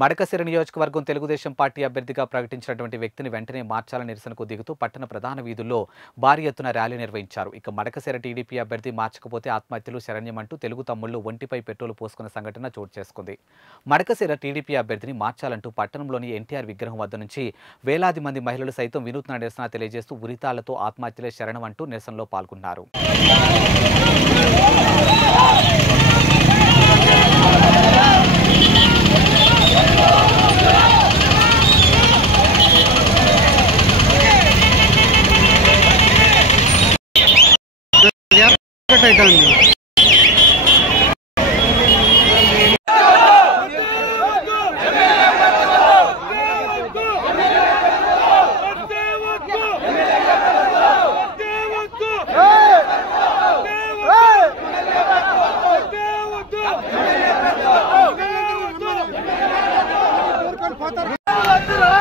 మడకశిర నియోజకవర్గం తెలుగుదేశం పార్టీ అభ్యర్థిగా ప్రకటించినటువంటి వ్యక్తిని వెంటనే మార్చాలని నిరసనకు దిగుతూ పట్టణ ప్రధాన వీధుల్లో భారీ ఎత్తున ర్యాలీ నిర్వహించారు. ఇక మడకశిర టీడీపీ అభ్యర్థి మార్చకపోతే ఆత్మహత్యలు శరణ్యమంటూ తెలుగు తమ్ముళ్లు ఒంటిపై పెట్రోలు పోసుకున్న సంఘటన చోటు చేసుకుంది. మడకశిర టీడీపీ అభ్యర్థిని మార్చాలంటూ పట్టణంలోని ఎన్టీఆర్ విగ్రహం వద్ద నుంచి వేలాది మంది మహిళలు సైతం వినూత్న నిరసన తెలియజేస్తూ ఉరితాళ్లతో ఆత్మహత్యలే శరణమంటూ నిరసనలో పాల్గొన్నారు. Patra